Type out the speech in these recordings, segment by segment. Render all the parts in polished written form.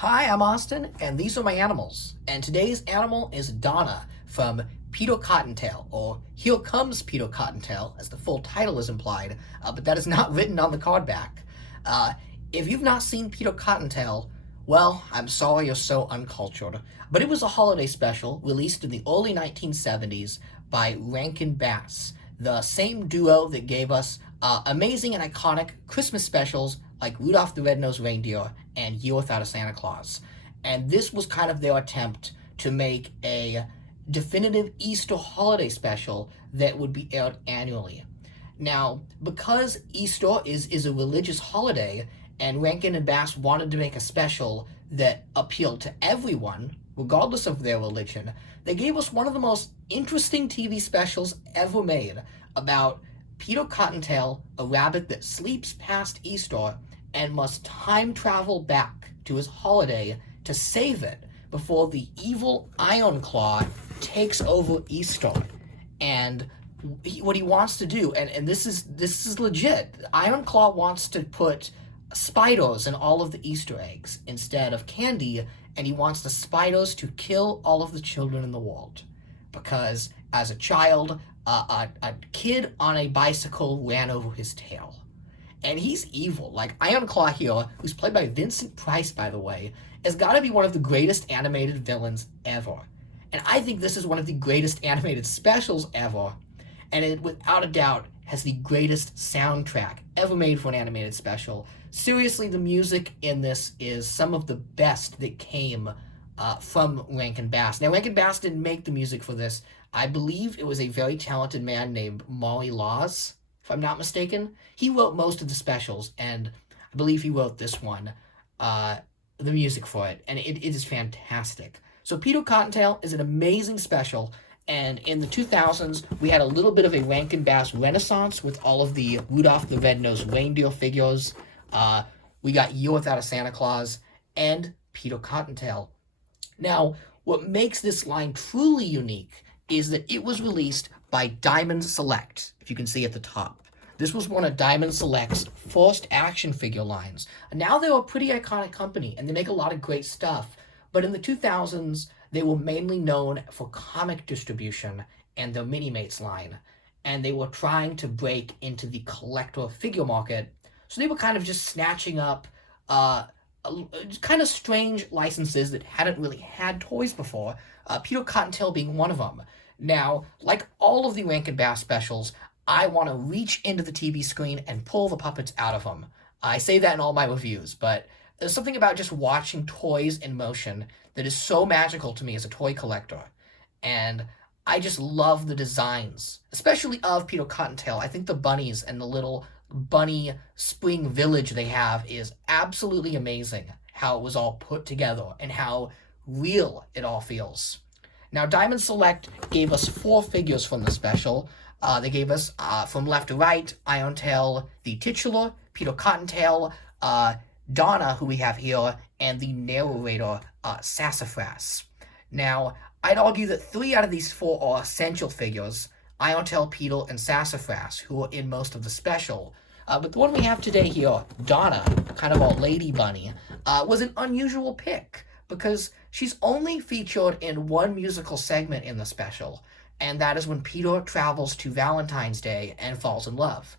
Hi, I'm Austin, and these are my animals. And today's animal is Donna from Peter Cottontail, or Here Comes Peter Cottontail, as the full title is implied, but that is not written on the card back. If you've not seen Peter Cottontail, well, I'm sorry you're so uncultured, but it was a holiday special released in the early 1970s by Rankin Bass, the same duo that gave us amazing and iconic Christmas specials like Rudolph the Red-Nosed Reindeer and Year Without a Santa Claus. And this was kind of their attempt to make a definitive Easter holiday special that would be aired annually. Now, because Easter is a religious holiday, and Rankin and Bass wanted to make a special that appealed to everyone, regardless of their religion, they gave us one of the most interesting TV specials ever made about Peter Cottontail, a rabbit that sleeps past Easter and must time travel back to his holiday to save it before the evil Iron Claw takes over Easter. And what he wants to do, and this is legit, Iron Claw wants to put spiders in all of the Easter eggs instead of candy, and he wants the spiders to kill all of the children in the world. Because as a child, a kid on a bicycle ran over his tail. And he's evil. Like, Iron Claw here, who's played by Vincent Price, by the way, has got to be one of the greatest animated villains ever. And I think this is one of the greatest animated specials ever. And it, without a doubt, has the greatest soundtrack ever made for an animated special. Seriously, the music in this is some of the best that came from Rankin Bass. Now, Rankin Bass didn't make the music for this. I believe it was a very talented man named Molly Laws, if I'm not mistaken. He wrote most of the specials, and I believe he wrote this one, the music for it, and it is fantastic. So Peter Cottontail is an amazing special, and in the 2000s, we had a little bit of a Rankin Bass renaissance with all of the Rudolph the Red-Nosed Reindeer figures. We got Year Without a Santa Claus and Peter Cottontail. Now, what makes this line truly unique is that it was released by Diamond Select, if you can see at the top. This was one of Diamond Select's first action figure lines. And now they're a pretty iconic company, and they make a lot of great stuff. But in the 2000s, they were mainly known for comic distribution and their Mini-Mates line. And they were trying to break into the collector figure market. So they were kind of just snatching up kind of strange licenses that hadn't really had toys before, Peter Cottontail being one of them. Now, like all of the Rankin Bass specials, I want to reach into the TV screen and pull the puppets out of them. I say that in all my reviews, but there's something about just watching toys in motion that is so magical to me as a toy collector. And I just love the designs, especially of Peter Cottontail. I think the bunnies and the little bunny spring village they have is absolutely amazing, how it was all put together and how real it all feels. Now, Diamond Select gave us 4 figures from the special. They gave us, from left to right, Irontail, the titular, Peter Cottontail, Donna, who we have here, and the narrator, Sassafras. Now, I'd argue that 3 out of these 4 are essential figures, Irontail, Peter, and Sassafras, who are in most of the special. But the one we have today here, Donna, kind of our lady bunny, was an unusual pick, because she's only featured in one musical segment in the special, and that is when Peter travels to Valentine's Day and falls in love.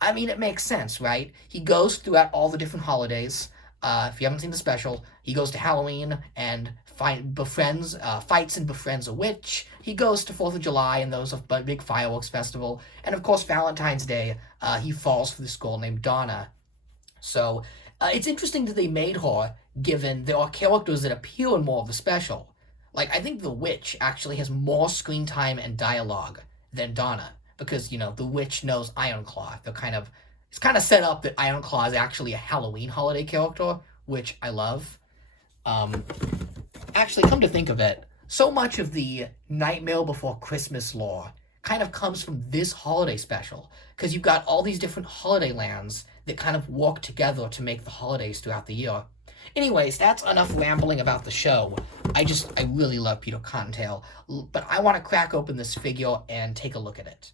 I mean, it makes sense, right? He goes throughout all the different holidays. If you haven't seen the special, he goes to Halloween and fights and befriends a witch. He goes to 4th of July and those of a big fireworks festival. And of course, Valentine's Day, he falls for this girl named Donna. So, it's interesting that they made her, given there are characters that appear in more of the special. Like, I think the witch actually has more screen time and dialogue than Donna. Because, you know, the witch knows Ironclaw. It's kind of set up that Ironclaw is actually a Halloween holiday character, which I love. Actually, come to think of it, so much of the Nightmare Before Christmas lore kind of comes from this holiday special, because you've got all these different holiday lands that kind of work together to make the holidays throughout the year. Anyways, that's enough rambling about the show. I really love Peter Cottontail, but I want to crack open this figure and take a look at it.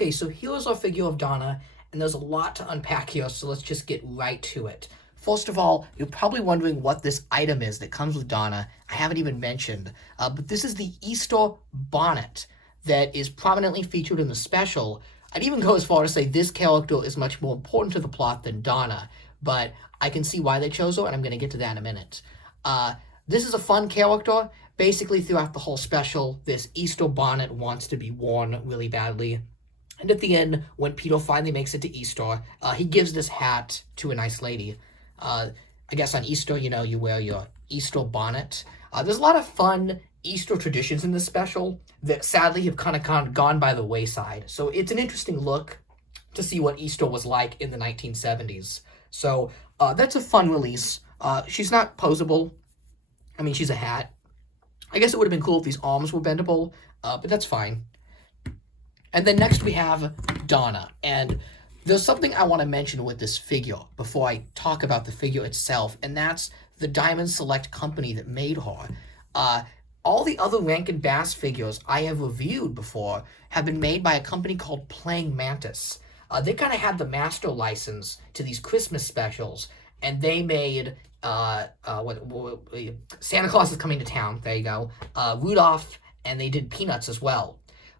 Okay, so here's our figure of Donna, and there's a lot to unpack here, so let's just get right to it. First of all, you're probably wondering what this item is that comes with Donna. I haven't even mentioned, but this is the Easter bonnet that is prominently featured in the special. I'd even go as far as say this character is much more important to the plot than Donna, but I can see why they chose her, and I'm going to get to that in a minute. This is a fun character. Basically, throughout the whole special, this Easter bonnet wants to be worn really badly. And at the end, when Peter finally makes it to Easter, he gives this hat to a nice lady. I guess on Easter, you wear your Easter bonnet. There's a lot of fun Easter traditions in this special that sadly have kind of gone by the wayside. So it's an interesting look to see what Easter was like in the 1970s. So that's a fun release. She's not posable. I mean, she's a hat. I guess it would have been cool if these arms were bendable, but that's fine. And then next we have Donna. And there's something I want to mention with this figure before I talk about the figure itself, and that's the Diamond Select company that made her. All the other Rankin Bass figures I have reviewed before have been made by a company called Playing Mantis. They kind of had the master license to these Christmas specials, and they made Santa Claus is Coming to Town, there you go, Rudolph, and they did Peanuts as well.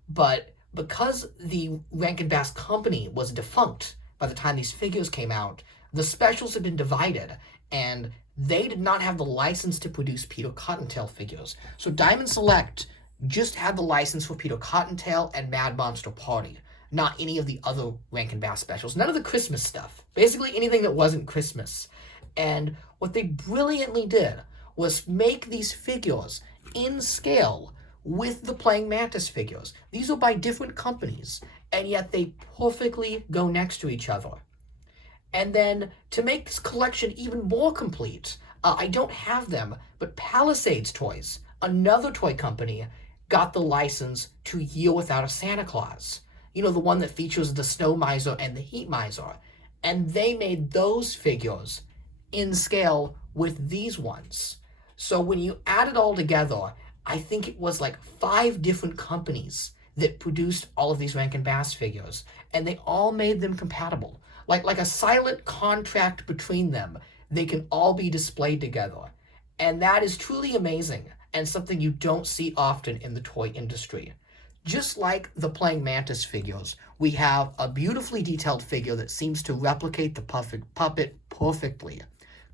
But because the Rankin Bass company was defunct by the time these figures came out, the specials had been divided, and they did not have the license to produce Peter Cottontail figures. So Diamond Select just had the license for Peter Cottontail and Mad Monster Party, not any of the other Rankin Bass specials, none of the Christmas stuff, basically anything that wasn't Christmas. And what they brilliantly did was make these figures in scale with the Playing Mantis figures. These are by different companies, and yet they perfectly go next to each other. And then, to make this collection even more complete, I don't have them, but Palisades Toys, another toy company, got the license to Year Without a Santa Claus. The one that features the Snow Miser and the Heat Miser. And they made those figures in scale with these ones. So when you add it all together, I think it was like 5 different companies that produced all of these Rankin Bass figures, and they all made them compatible. Like a silent contract between them, they can all be displayed together. And that is truly amazing, and something you don't see often in the toy industry. Just like the Playing Mantis figures, we have a beautifully detailed figure that seems to replicate the puppet perfectly,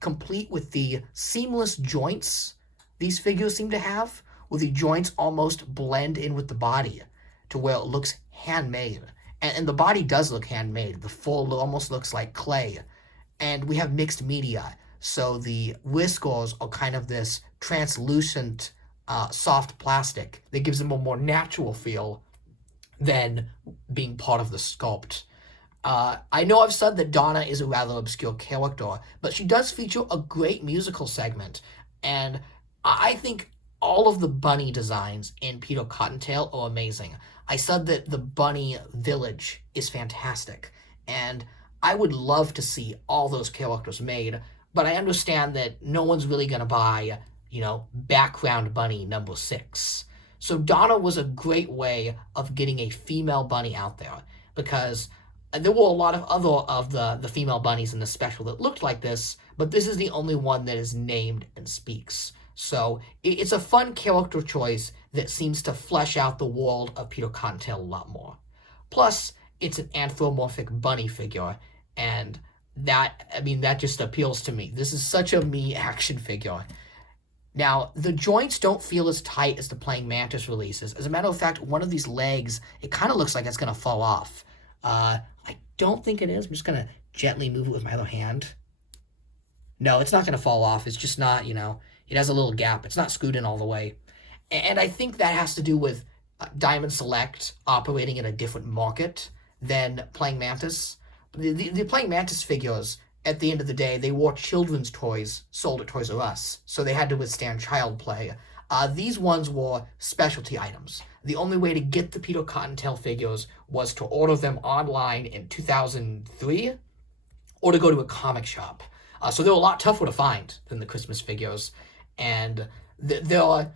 complete with the seamless joints these figures seem to have, where the joints almost blend in with the body to where it looks handmade. And the body does look handmade. The fur almost looks like clay. And we have mixed media, so the whiskers are kind of this translucent, soft plastic that gives them a more natural feel than being part of the sculpt. I know I've said that Donna is a rather obscure character, but she does feature a great musical segment, and I think all of the bunny designs in Peter Cottontail are amazing. I said that the bunny village is fantastic, and I would love to see all those characters made, but I understand that no one's really going to buy, background bunny number 6. So Donna was a great way of getting a female bunny out there, because there were a lot of other of the female bunnies in the special that looked like this, but this is the only one that is named and speaks. So it's a fun character choice that seems to flesh out the world of Peter Cottontail a lot more. Plus, it's an anthropomorphic bunny figure, and that just appeals to me. This is such a me action figure. Now, the joints don't feel as tight as the Playing Mantis releases. As a matter of fact, one of these legs, it kind of looks like it's going to fall off. I don't think it is. I'm just going to gently move it with my other hand. No, it's not going to fall off. It's just not, it has a little gap. It's not screwed in all the way. And I think that has to do with Diamond Select operating in a different market than Playing Mantis. The Playing Mantis figures, at the end of the day, they were children's toys sold at Toys R Us, so they had to withstand child play. These ones were specialty items. The only way to get the Peter Cottontail figures was to order them online in 2003 or to go to a comic shop. So they're a lot tougher to find than the Christmas figures. And they're a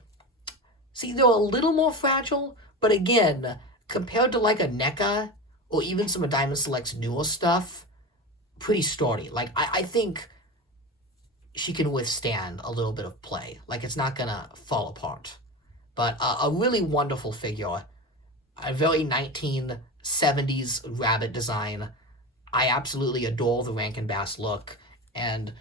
little more fragile, but again, compared to like a NECA or even some of Diamond Select's newer stuff, pretty sturdy. Like, I think she can withstand a little bit of play. Like, it's not gonna fall apart. But a really wonderful figure. A very 1970s rabbit design. I absolutely adore the Rankin Bass look. And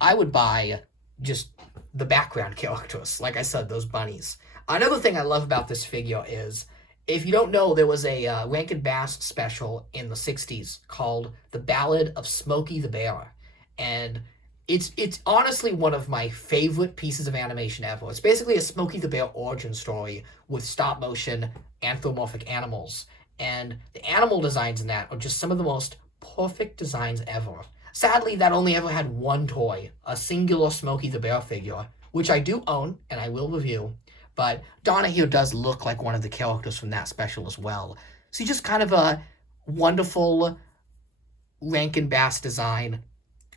I would buy just the background characters. Like I said, those bunnies. Another thing I love about this figure is, if you don't know, there was a Rankin Bass special in the 60s called The Ballad of Smokey the Bear. And it's honestly one of my favorite pieces of animation ever. It's basically a Smokey the Bear origin story with stop motion anthropomorphic animals. And the animal designs in that are just some of the most perfect designs ever. Sadly, that only ever had one toy, a singular Smokey the Bear figure, which I do own and I will review. But Donna here does look like one of the characters from that special as well. So just kind of a wonderful Rankin Bass design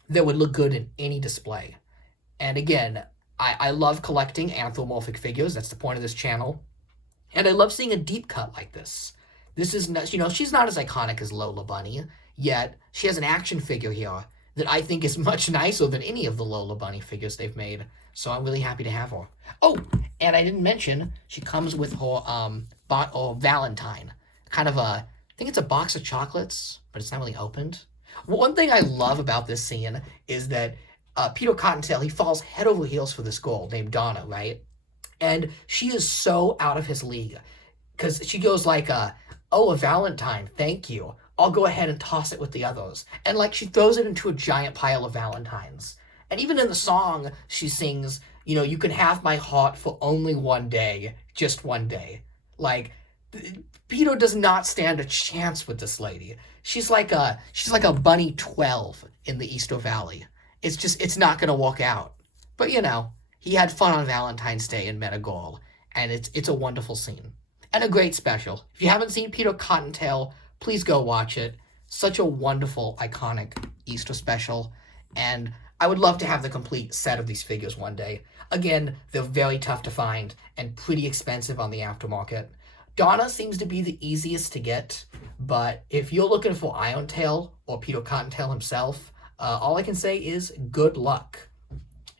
that would look good in any display. And again, I love collecting anthropomorphic figures. That's the point of this channel. And I love seeing a deep cut like this. This is, she's not as iconic as Lola Bunny, yet she has an action figure here that I think is much nicer than any of the Lola Bunny figures they've made. So I'm really happy to have her. Oh, and I didn't mention, she comes with her Valentine. Kind of I think it's a box of chocolates, but it's not really opened. One thing I love about this scene is that Peter Cottontail, he falls head over heels for this girl named Donna, right? And she is so out of his league. Because she goes like, oh, a Valentine, thank you. I'll go ahead and toss it with the others. And like she throws it into a giant pile of Valentines. And even in the song, she sings, you can have my heart for only one day, just one day. Like, Peter does not stand a chance with this lady. She's like a bunny 12 in the Easter Valley. It's not gonna work out. But he had fun on Valentine's Day and met a girl, and it's a wonderful scene. And a great special. If you haven't seen Peter Cottontail, please go watch it. Such a wonderful, iconic Easter special, and I would love to have the complete set of these figures one day. Again, they're very tough to find and pretty expensive on the aftermarket. Donna seems to be the easiest to get, but if you're looking for Irontail or Peter Cottontail himself, all I can say is good luck.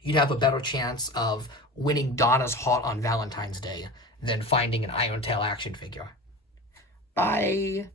You'd have a better chance of winning Donna's heart on Valentine's Day than finding an Irontail action figure. Bye!